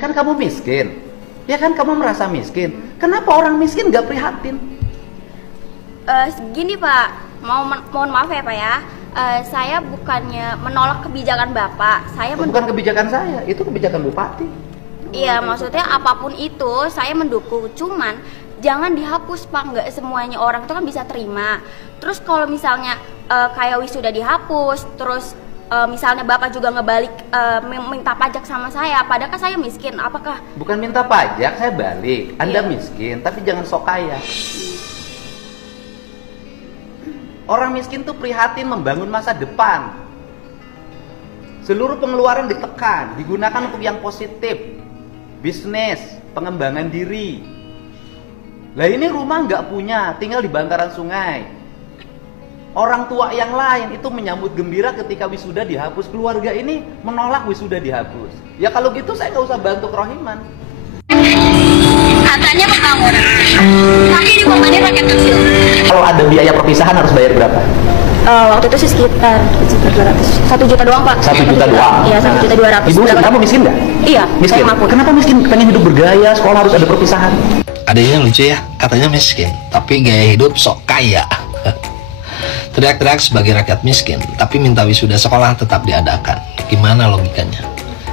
Kan kamu miskin, ya kan kamu merasa miskin. Kenapa orang miskin gak prihatin? Gini Pak, mohon maaf ya Pak ya. Saya bukannya menolak kebijakan Bapak. Bukan kebijakan saya, itu kebijakan Bupati. Iya, maksudnya apapun itu saya mendukung. Cuman jangan dihapus Pak, nggak semuanya orang itu kan bisa terima. Terus kalau misalnya kayak wisuda dihapus, terus misalnya Bapak juga ngebalik minta pajak sama saya, padahal kan saya miskin, apakah? Bukan minta pajak, saya balik. Anda Iya. miskin, tapi jangan sok kaya. Orang miskin tuh prihatin membangun masa depan. Seluruh pengeluaran ditekan, digunakan untuk yang positif. Bisnis, pengembangan diri. Lah ini rumah nggak punya, tinggal di bantaran sungai. Orang tua yang lain itu menyambut gembira ketika wisuda dihapus. Keluarga ini menolak wisuda dihapus. Ya kalau gitu saya nggak usah bantu kerohiman. Katanya pembangunan, tapi di pembangunan rakyat kecil. Kalau ada biaya perpisahan harus bayar berapa? Waktu itu sih sekitar 1 juta doang Pak. 1 juta doang. Iya, 1.200.000. Ibu, kamu miskin nggak? Iya, Miskin. saya mampu. Kenapa miskin? Pengen hidup bergaya, sekolah harus ada perpisahan. Adanya lucu ya, katanya miskin, tapi gaya hidup sok kaya. Teriak-teriak sebagai rakyat miskin, tapi minta wisuda sekolah tetap diadakan. Gimana logikanya?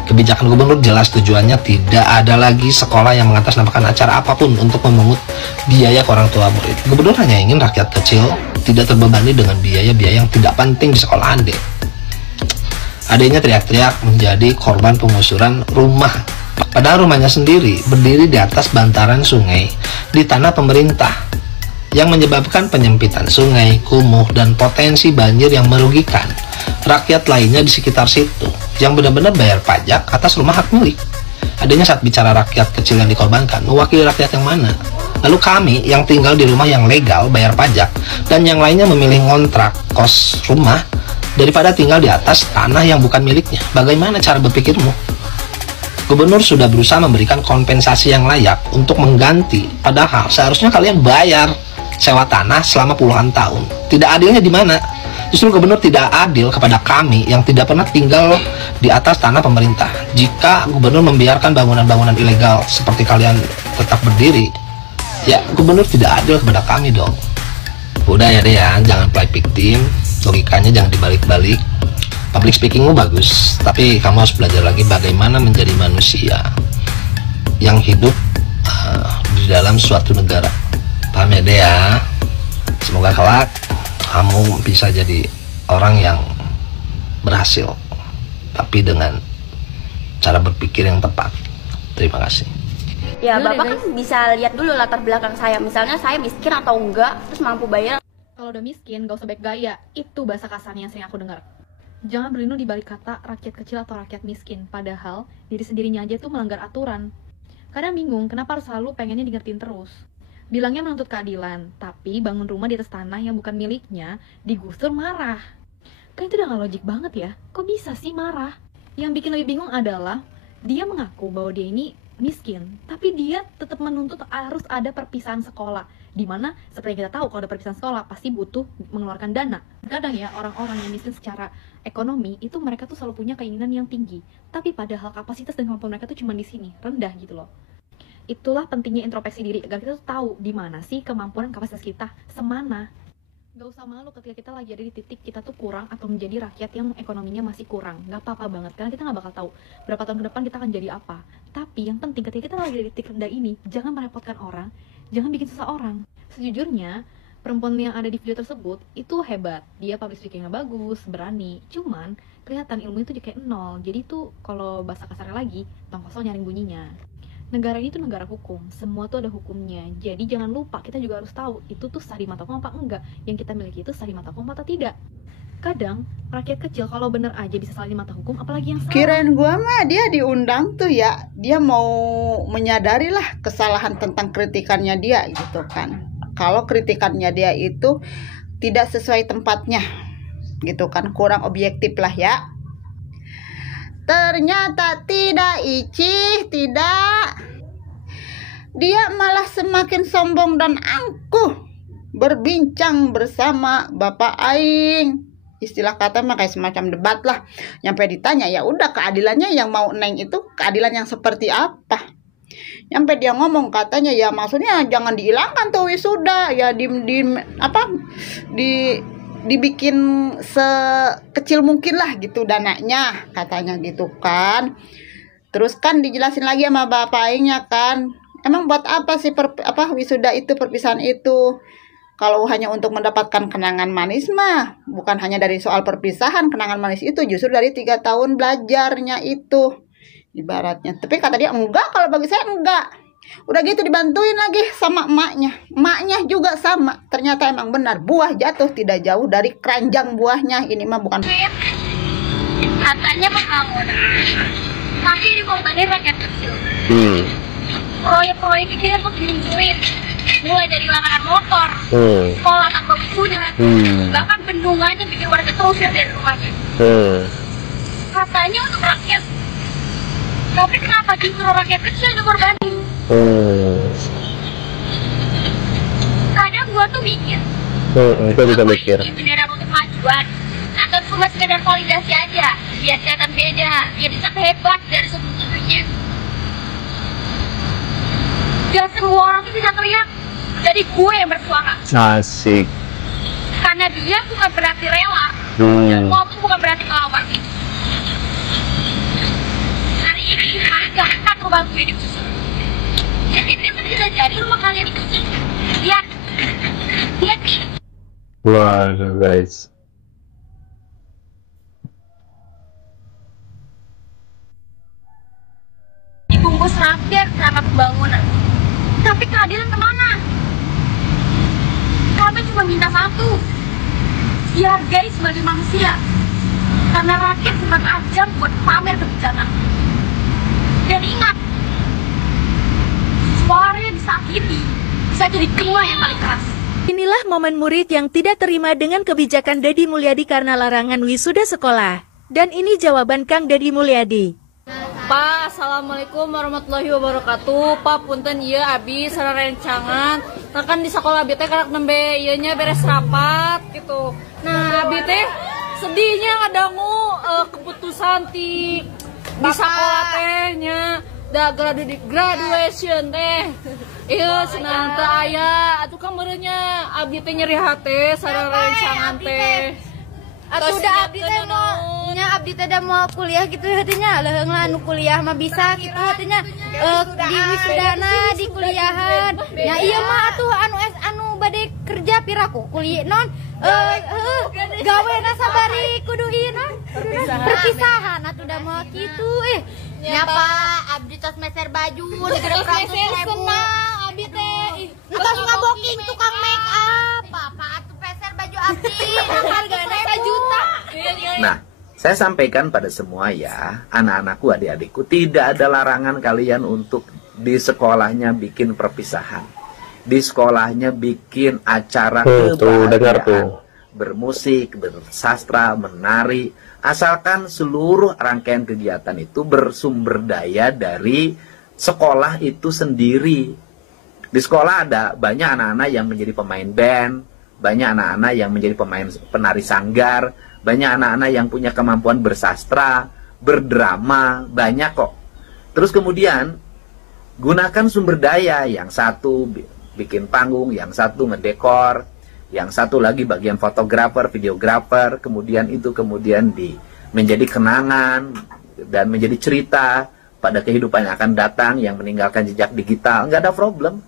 Kebijakan gubernur jelas tujuannya tidak ada lagi sekolah yang mengatasnamakan acara apapun untuk memungut biaya ke orang tua murid. Gubernur hanya ingin rakyat kecil tidak terbebani dengan biaya-biaya yang tidak penting di sekolahan deh. Adanya teriak-teriak menjadi korban pengusuran rumah. Padahal rumahnya sendiri berdiri di atas bantaran sungai di tanah pemerintah, yang menyebabkan penyempitan sungai, kumuh, dan potensi banjir yang merugikan rakyat lainnya di sekitar situ yang benar-benar bayar pajak atas rumah hak milik. Adanya saat bicara rakyat kecil yang dikorbankan, mewakili rakyat yang mana? Lalu kami yang tinggal di rumah yang legal bayar pajak dan yang lainnya memilih ngontrak kos rumah daripada tinggal di atas tanah yang bukan miliknya. Bagaimana cara berpikirmu? Gubernur sudah berusaha memberikan kompensasi yang layak untuk mengganti, padahal seharusnya kalian bayar sewa tanah selama puluhan tahun. Tidak adilnya di mana? Justru gubernur tidak adil kepada kami yang tidak pernah tinggal di atas tanah pemerintah. Jika gubernur membiarkan bangunan-bangunan ilegal seperti kalian tetap berdiri, ya gubernur tidak adil kepada kami dong. Udah ya deh ya, jangan play victim, logikanya jangan dibalik-balik. Public speakingmu bagus, tapi kamu harus belajar lagi bagaimana menjadi manusia yang hidup di dalam suatu negara. Paham ya deh ya? Semoga kelak kamu bisa jadi orang yang berhasil, tapi dengan cara berpikir yang tepat. Terima kasih. Ya Bapak kan bisa lihat dulu latar belakang saya. Misalnya saya miskin atau enggak, terus mampu bayar. Kalau udah miskin, gak usah baik gaya. Itu bahasa kasarnya yang sering aku dengar. Jangan berlindung di balik kata rakyat kecil atau rakyat miskin. Padahal diri sendirinya aja tuh melanggar aturan. Kadang bingung kenapa harus selalu pengennya diingetin terus. Bilangnya menuntut keadilan, tapi bangun rumah di atas tanah yang bukan miliknya, digusur marah. Kan itu udah gak logik banget ya. Kok bisa sih marah? Yang bikin lebih bingung adalah dia mengaku bahwa dia ini miskin, tapi dia tetap menuntut harus ada perpisahan sekolah, dimana seperti yang kita tahu kalau ada perpisahan sekolah pasti butuh mengeluarkan dana. Kadang ya orang-orang yang miskin secara ekonomi itu mereka tuh selalu punya keinginan yang tinggi, tapi padahal kapasitas dan kemampuan mereka tuh cuma di sini, rendah gitu loh. Itulah pentingnya introspeksi diri agar kita tuh tahu di mana sih kemampuan kapasitas kita, semana. Gak usah malu ketika kita lagi ada di titik kita tuh kurang atau menjadi rakyat yang ekonominya masih kurang. Gak apa-apa banget, karena kita gak bakal tahu berapa tahun ke depan kita akan jadi apa. Tapi yang penting ketika kita lagi di titik rendah ini, jangan merepotkan orang, jangan bikin susah orang. Sejujurnya, perempuan yang ada di video tersebut itu hebat. Dia public speakingnya bagus, berani. Cuman kelihatan ilmunya tuh kayak nol. Jadi tuh kalau bahasa kasarnya lagi, tong kosong nyaring bunyinya. Negara ini tuh negara hukum, semua tuh ada hukumnya. Jadi jangan lupa, kita juga harus tahu itu tuh sah di mata hukum apa enggak. Yang kita miliki itu sah di mata hukum atau tidak. Kadang rakyat kecil kalau bener aja bisa salah di mata hukum, apalagi yang salah. Kirain gua mah dia diundang tuh ya, dia mau menyadari lah kesalahan tentang kritikannya dia gitu kan. Kalau kritikannya dia itu tidak sesuai tempatnya gitu kan, kurang objektif lah ya. Ternyata tidak, Icih, tidak. Dia malah semakin sombong dan angkuh berbincang bersama Bapak Aing. istilah kata mah kayak semacam debat lah. Nyampe ditanya, ya udah keadilannya yang mau Neng itu keadilan yang seperti apa? Nyampe dia ngomong katanya ya maksudnya jangan dihilangkan tuh wisuda, ya dibikin sekecil mungkin lah gitu dananya, katanya gitu kan. Terus kan dijelasin lagi sama bapak Aingnya kan, emang buat apa sih wisuda itu, perpisahan itu? Kalau hanya untuk mendapatkan kenangan manis mah bukan hanya dari soal perpisahan, kenangan manis itu justru dari 3 tahun belajarnya itu ibaratnya. Tapi kata dia enggak, kalau bagi saya enggak. Udah gitu dibantuin lagi sama emaknya juga sama. Ternyata emang benar, buah jatuh tidak jauh dari keranjang buahnya. Ini mah bukan Katanya pembangunan masih dikorbanin rakyat kecil. Proyek-proyek kecil tuh dimunculin, mulai dari larangan motor, sekolah tanpa wisuda, bahkan bendungannya bikin warga terusir dari rumahnya. Katanya untuk rakyat, tapi kenapa justru rakyat kecil dikorbanin? Kadang gua tuh mikir, Gue juga mikir. ini beneran untuk kemajuan atau cuma sekedar validasi aja biar kelihatan beda, biar bisa hebat dari sebelum-sebelumnya. Dan semua orang tuh bisa teriak, jadi gue yang bersuara. Asik. Karena dia bukan berarti rela, dan ngomong bukan berarti ngelawan. Hari ini agak aku bantu hidup susu. Jadi itu bisa jadi rumah kalian itu. Lihat. Waduh guys. Dibungkus rakyat karena pembangunan. Tapi keadilan kemana? Kami cuma minta satu, dihargai sebagai manusia. Karena rakyat bukan ajang buat pamer kebijakan. Dan ingat, suara yang disakiti bisa jadi kena yang paling keras. Inilah momen murid yang tidak terima dengan kebijakan Deddy Mulyadi karena larangan wisuda sekolah. Dan ini jawaban Kang Deddy Mulyadi. Pak, assalamualaikum warahmatullahi wabarakatuh. Pak, punten ieu abi sareng rencangan. Kan di sekolah abi teh karek nembe ieu nya beres rapat gitu. Nah, abi teh sedihnya ngadangu keputusan di sekolah teh nya da graduation teh. Ieu cenah teu aya, atuh kamarnya abi teh nyeri hate sareng rencangan teh. Atau udah abdi teh mau nya abdi teh mau kuliah gitu hatinya leheung lah anu kuliah mah bisa gitu hatinya di wisudana di kuliahan ya iya mah atuh anu bade kerja piraku kuliah non gawena sabari kudu ieu non perpisahan atuh da mau kitu nya Pak abdi tos meser baju digerek 100.000 abdi teh tos ngaboking tukang make up Pak atuh peser baju abdi hargana 1 juta. Nah, saya sampaikan pada semua ya, anak-anakku, adik-adikku, tidak ada larangan kalian untuk di sekolahnya bikin perpisahan. Di sekolahnya bikin acara kebahagiaan, bermusik, bersastra, menari, asalkan seluruh rangkaian kegiatan itu bersumber daya dari sekolah itu sendiri. Di sekolah ada banyak anak-anak yang menjadi pemain band, banyak anak-anak yang menjadi penari sanggar, banyak anak-anak yang punya kemampuan bersastra, berdrama, banyak kok. Terus kemudian gunakan sumber daya, yang satu bikin panggung, yang satu ngedekor, yang satu lagi bagian fotografer, videografer, kemudian menjadi kenangan dan menjadi cerita pada kehidupan yang akan datang yang meninggalkan jejak digital, nggak ada problem.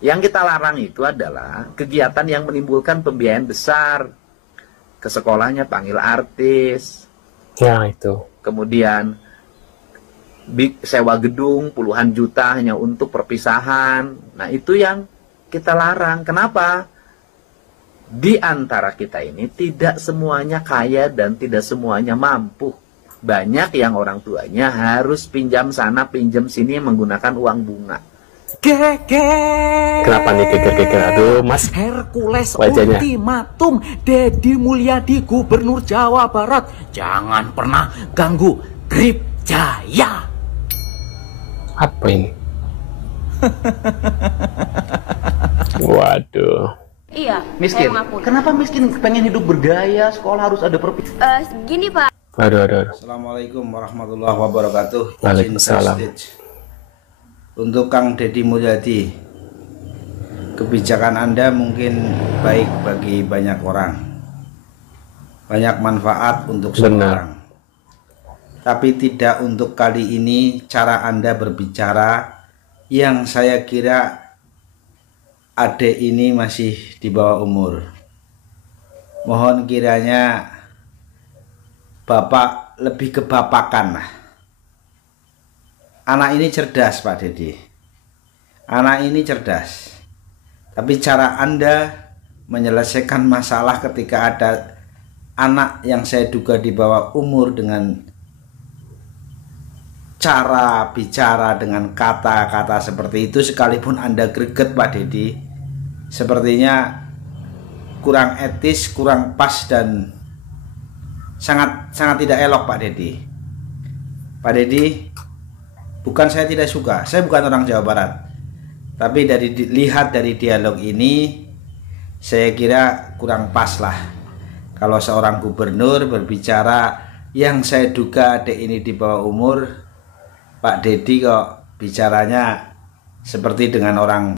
Yang kita larang itu adalah kegiatan yang menimbulkan pembiayaan besar. Ke sekolahnya panggil artis. Ya itu. Kemudian sewa gedung puluhan juta hanya untuk perpisahan. Nah itu yang kita larang. Kenapa? Di antara kita ini tidak semuanya kaya dan tidak semuanya mampu. Banyak yang orang tuanya harus pinjam sana pinjam sini menggunakan uang bunga. Kenapa nih geger-geger? Aduh mas, Hercules wajahnya. Ultimatum Deddy Mulyadi Gubernur Jawa Barat, jangan pernah ganggu Grip Jaya. Apa ini? Waduh. Iya, Miskin. saya mengakui. Kenapa miskin pengen hidup bergaya, sekolah harus ada Gini Pak, Aduh. Assalamualaikum warahmatullahi wabarakatuh. Waalaikumsalam. Izin backstage. Untuk Kang Deddy Mulyadi, kebijakan Anda mungkin baik bagi banyak orang, banyak manfaat untuk semua orang, tapi tidak untuk kali ini. Cara Anda berbicara yang saya kira adik ini masih di bawah umur. Mohon kiranya Bapak lebih kebapakan lah. Anak ini cerdas Pak Deddy. Anak ini cerdas. Tapi cara Anda menyelesaikan masalah ketika ada anak yang saya duga di bawah umur dengan cara bicara, dengan kata-kata seperti itu, sekalipun Anda greget Pak Deddy, sepertinya kurang etis, kurang pas, dan sangat tidak elok Pak Deddy. Pak Deddy, bukan saya tidak suka, saya bukan orang Jawa Barat, tapi lihat dari dialog ini, saya kira kurang pas lah kalau seorang gubernur berbicara yang saya duga adik ini di bawah umur. Pak Deddy kok bicaranya seperti dengan orang